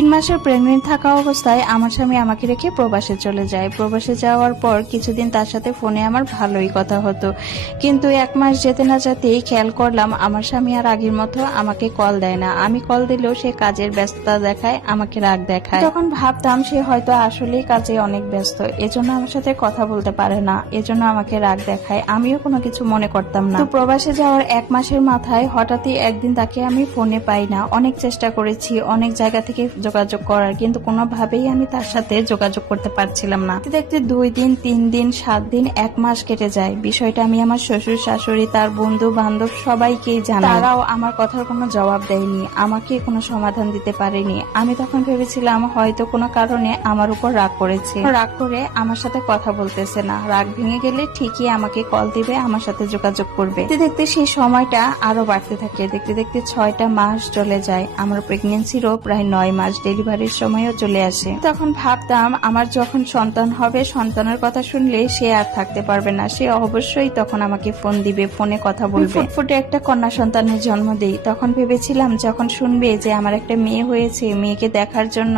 তিন মাসের প্রেগনেন্ট থাকা অবস্থায় আমার স্বামী আমাকে রেখে প্রবাসে চলে যায়। প্রবাসে যাওয়ার পর কিছুদিন তার সাথে ফোনে আমার ভালোই কথা হতো। কিন্তু এক মাস যেতে না যেতেই খেয়াল করলাম আমার স্বামী আর আগের মতো আমাকে কল দেয় না। আমি কল দিলেও সে কাজের ব্যস্ততা দেখায়, আমাকে রাগ দেখায়। তখন ভাবতাম সে হয়তো আসলেই কাজে অনেক ব্যস্ত। এজন্য আমার সাথে কথা বলতে পারে না। এজন্য আমাকে রাগ দেখায়। আমিও কোনো কিছু মনে করতাম না। তো প্রবাসে যাওয়ার এক মাসের মাথায় হঠাৎই একদিন তাকে আমি ফোনে পাই না। অনেক চেষ্টা করেছি, অনেক জায়গা থেকে যোগাযোগ করার, কিন্তু কোনোভাবেই আমি তার সাথে যোগাযোগ করতে পারছিলাম না। দেখতে দুই দিন, তিন দিন, সাত দিন, এক মাস কেটে যায়। বিষয়টা আমি আমার শ্বশুর, শাশুড়ি, তার বন্ধু, বান্ধব সবাইকেই জানাই। তারাও আমার কথার কোনো জবাব দেয়নি, আমাকে কোনো সমাধান দিতে পারেনি। আমি তখন ভেবেছিলাম হয়তো কোনো কারণে আমার উপর রাগ করেছে। রাগ করে আমার সাথে কথা বলতেছে না। রাগ ভেঙে গেলে ঠিকই আমাকে কল দিবে, আমার সাথে যোগাযোগ করবে। দেখতে দেখতে সেই সময়টা আরও বাড়তে থাকে। দেখতে দেখতে ছয়টা মাস চলে যায়। আমার প্রেগনেন্সিরও প্রায় নয় মাস ডেলিভারির সময়ও চলে আসে। তখন ভাবতাম আমার যখন সন্তান হবে সন্তানের কথা শুনলে সে আর থাকতে পারবে না। সে অবশ্যই তখন আমাকে ফোন দিবে ফোনে কথা বলবে। ফুটফুটে একটা কন্যা সন্তানের জন্ম দেই। তখন ভেবেছিলাম যখন শুনবে যে আমার একটা মেয়ে হয়েছে মেয়েকে দেখার জন্য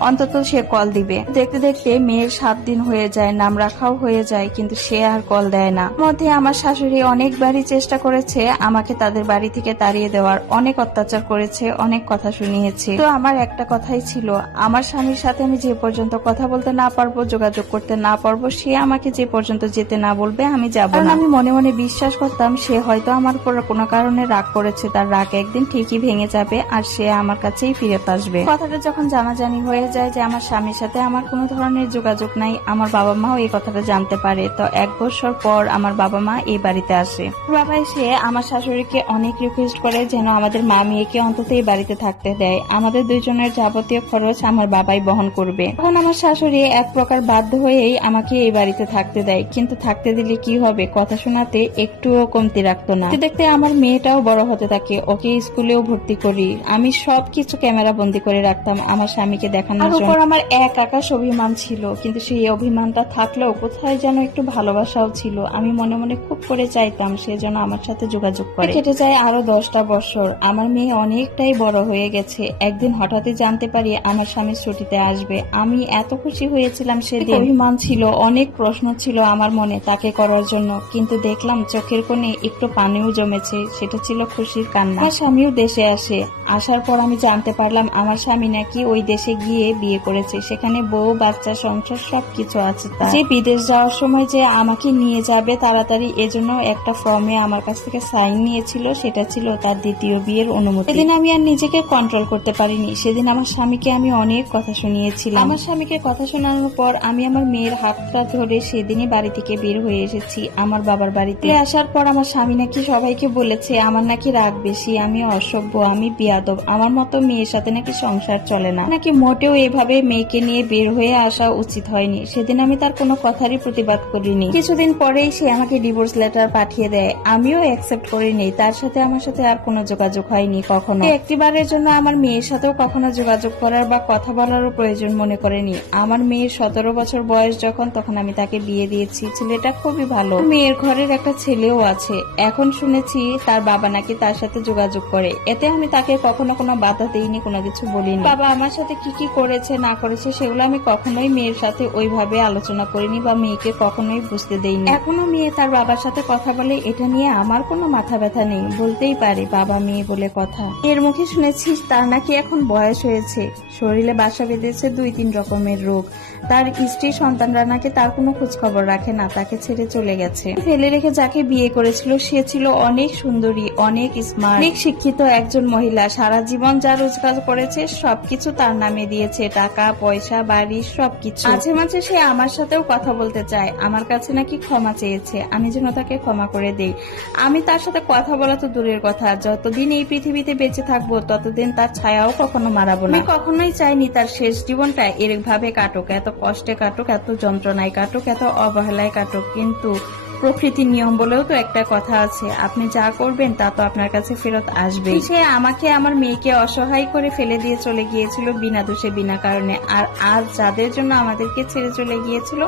অন্তত সে কল দিবে। দেখতে দেখতে মেয়ের সাত দিন হয়ে যায় নাম রাখাও হয়ে যায় কিন্তু সে আর কল দেয় না। মধ্যে আমার শাশুড়ি অনেকবারই চেষ্টা করেছে আমাকে তাদের বাড়ি থেকে তাড়িয়ে দেওয়ার। অনেক অত্যাচার করেছে অনেক কথা শুনিয়েছে। তো আমার একটা কথাই ছিল আমার স্বামীর সাথে আমি যে পর্যন্ত কথা বলতে না পারব যোগাযোগ করতে না পারব সে আমাকে যে পর্যন্ত যেতে না বলবে আমি যাব না। আমি মনে মনে বিশ্বাস করতাম সে হয়তো আমার উপর কোনো কারণে রাগ করেছে তার রাগ একদিন ঠিকই ভেঙে যাবে আর সে আমার কাছেই ফিরে আসবে। কথাটা যখন জানাজানি হয়ে যায় যে আমার স্বামীর সাথে আমার কোনো ধরনের যোগাযোগ নাই আমার বাবা মাও এই কথাটা জানতে পারে। তো এক বছর পর আমার বাবা মা এই বাড়িতে আসে। বাবা এসে আমার শাশুড়িকে অনেক রিকোয়েস্ট করে যেন আমাদের মা মেয়েকে অন্তত এই বাড়িতে থাকতে দেয়। আমাদের দুইজনের যাবতীয় খরচ আমার বাবাই বহন করবে। তখন আমার শাশুড়ি এক প্রকার বাধ্য হয়েই আমাকে এই বাড়িতে থাকতে দেয়। কিন্তু থাকতে দিলে কি হবে কথা শোনাতে একটুও কমতি রাখতো না। দেখতে আমার মেয়েটাও বড় হতে থাকে। ওকে স্কুলেও ভর্তি করি। আমি সব কিছু ক্যামেরা বন্দি করে রাখতাম। আমার স্বামীকে দেখানোর জন্য। আমার এক আকাশ অভিমান ছিল। কিন্তু সেই অভিমানটা থাকলেও কোথায় যেন একটু ভালোবাসাও ছিল। আমি মনে মনে খুব করে চাইতাম সে যেন আমার সাথে যোগাযোগ করে। কেটে যায় আরও দশটা বছর। আমার মেয়ে অনেকটাই বড় হয়ে গেছে। একদিন হঠাৎই জানতে পারি আমার স্বামী ছুটিতে আসবে। আমি এত খুশি হয়েছিলাম সে অভিমান ছিল অনেক প্রশ্ন ছিল আমার মনে তাকে করার জন্য। কিন্তু দেখলাম চোখের কোণে একটু পানিও জমেছে সেটা ছিল খুশির কান্না। আমার স্বামীও দেশে আসে। আসার পর আমি জানতে পারলাম আমার স্বামী নাকি ওই দেশে গিয়ে বিয়ে করেছে। সেখানে বউ, বাচ্চা, সংসার সবকিছু আছে তার। যে বিদেশ যাওয়ার সময় যে আমাকে নিয়ে যাবে তাড়াতাড়ি, এজন্য একটা ফর্মে আমার কাছ থেকে সাইন নিয়েছিল, সেটা ছিল তার দ্বিতীয় বিয়ের অনুমতি। সেদিন আমি আর নিজেকে কন্ট্রোল করতে পারিনি। সেদিন আমার স্বামীকে আমি অনেক কথা শুনিয়েছিলাম। আমার স্বামীকে কথা শোনানোর পর আমি আমার মেয়ের হাতটা ধরে সেদিনই বাড়ি থেকে বের হয়ে এসেছি, আমার বাবার বাড়িতে। আসার পর আমার স্বামী নাকি সবাইকে বলেছে, আমার নাকি রাগ বেশি, আমি অসভ্য, আমি বিয়াদব আমার মতো মেয়ের সাথে নাকি সংসার চলে না। নাকি মোটেও এভাবে মেয়েকে নিয়ে বের হয়ে আসা উচিত হয়নি। সেদিন আমি তার কোনো কথারই প্রতিবাদ করিনি। কিছুদিন পরেই সে আমাকে ডিভোর্স লেটার পাঠিয়ে দেয়। আমিও অ্যাকসেপ্ট করিনি তার সাথে আমার সাথে আর কোনো যোগাযোগ হয়নি কখনো। একটিবারের জন্য আমার মেয়ের সাথেও কখনো যোগাযোগ করার বা কথা বলারও প্রয়োজন মনে করেনি। আমার মেয়ের সতেরো বছর বয়স যখন, তখন আমি তাকে বিয়ে দিয়েছি। ছেলেটা খুবই ভালো। মেয়ের ঘরের একটা ছেলেও আছে। এখন শুনেছি তার বাবা নাকি তার সাথে যোগাযোগ করে। এতে আমি তাকে কখনো কোনো বাধা দেইনি, কোনো কিছু বলিনি। বাবা আমার সাথে কি কি করেছে, না করেছে, সেগুলো আমি কখনোই মেয়ের সাথে ওইভাবে আলোচনা করিনি বা মেয়েকে কখনোই বুঝতে দেইনি। এখনও মেয়ে তার বাবার সাথে কথা বলে, এটা নিয়ে আমার কোনো মাথা ব্যথা নেই, বলতেই পারে বাবা মেয়ে বলে কথা। এর মুখে শুনেছি, তার নাকি এখন বয়স হয়েছে। শরীরে বাসা বেঁধেছে দুই তিন রকমের রোগ। তার স্ত্রী সন্তানরা নাকি তার কোনো খোঁজখবর রাখে না, তাকে ছেড়ে চলে গেছে। ফেলে রেখে যাকে বিয়ে করেছিল, সে ছিল অনেক সুন্দরী, অনেক স্মার্ট অনেক শিক্ষিত একজন মহিলা। সারা জীবন যা রোজগার করেছে, সবকিছু তার নামে দিয়েছে। টাকা, পয়সা, বাড়ি, সবকিছু। মাঝে মাঝে সে আমার সাথেও কথা বলতে চায়। আমার কাছে নাকি ক্ষমা চেয়েছে। আমি যেন তাকে ক্ষমা করে দেই। আমি তার সাথে কথা বলা তো দূরের কথা। যতদিন এই পৃথিবীতে বেঁচে থাকব, ততদিন তার ছায়াও কখনো মারাবো না। কখনোই চাইনি তার শেষ জীবনটা এরকম ভাবে কাটুক। এত কষ্টে কাটুক, এত যন্ত্রণায় কাটুক, এত অবহেলায় কাটুক। কিন্তু প্রকৃতির নিয়ম বলেও তো একটা কথা আছে। আপনি যা করবেন তা তো আপনার কাছে ফেরত আসবে সে আমাকে আমার মেয়েকে অসহায় করে ফেলে দিয়ে চলে গিয়েছিল বিনা দোষে বিনা কারণে। আর আজ যাদের জন্য আমাদেরকে ছেড়ে চলে গিয়েছিল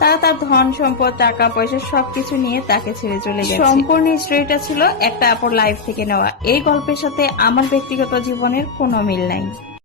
তারা তার ধন সম্পদ টাকা পয়সা সবকিছু নিয়ে তাকে ছেড়ে চলে গেছে। সম্পূর্ণ স্টোরিটা ছিল একটা আপুর লাইফ থেকে নেওয়া। এই গল্পের সাথে আমার ব্যক্তিগত জীবনের কোনো মিল নাই।